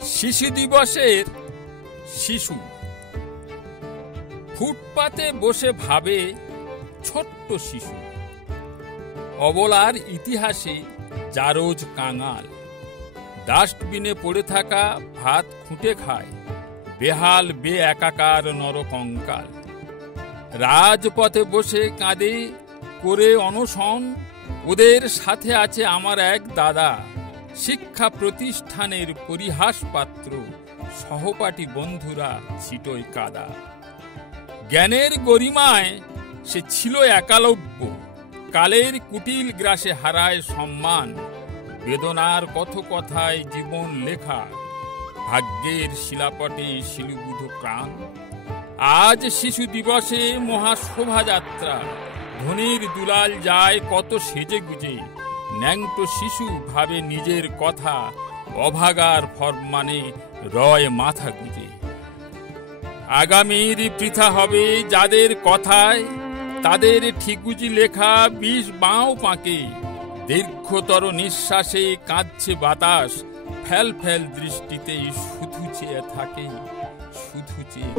শিশু দিবসের শিশু ফুটপাতে বসে ভাবে ছোট্ট শিশু, অবলার ইতিহাসে জারজ কাঙাল, ডাস্টবিনে পড়ে থাকা ভাত খুঁটে খায়, বেহাল বে একাকার নরকঙ্কাল। রাজপথে বসে কাঁদে করে অনশন, ওদের সাথে আছে আমার এক দাদা, শিক্ষা প্রতিষ্ঠানের পরিহাস পাত্র, সহপাঠী বন্ধুরা ছিটোয় কাদা। জ্ঞানের গরিমায় সে ছিল একালব্য, কালের কুটিল গ্রাসে হারায় সম্মান, বেদনার কত কথায় জীবন লেখা, ভাগ্যের শিলাপটে শিলুবুধ প্রাণ। আজ শিশু দিবসে মহা শোভাযাত্রা, ধনির দুলাল যায় কত সেজে গুজে, ন্যাংটো শিশু ভাবে নিজের কথা, অভাগার ফরমানে রয় মাথা গুজে। আগামীর পৃথা হবে যাদের কথায়, তাদের ঠিকুজি লেখা বিষ বাঁও পাকে, দীর্ঘতর নিঃশ্বাসে কাঁদছে বাতাস, ফেল ফেল দৃষ্টিতে শুধু চেয়ে থাকে, শুধু চেয়ে।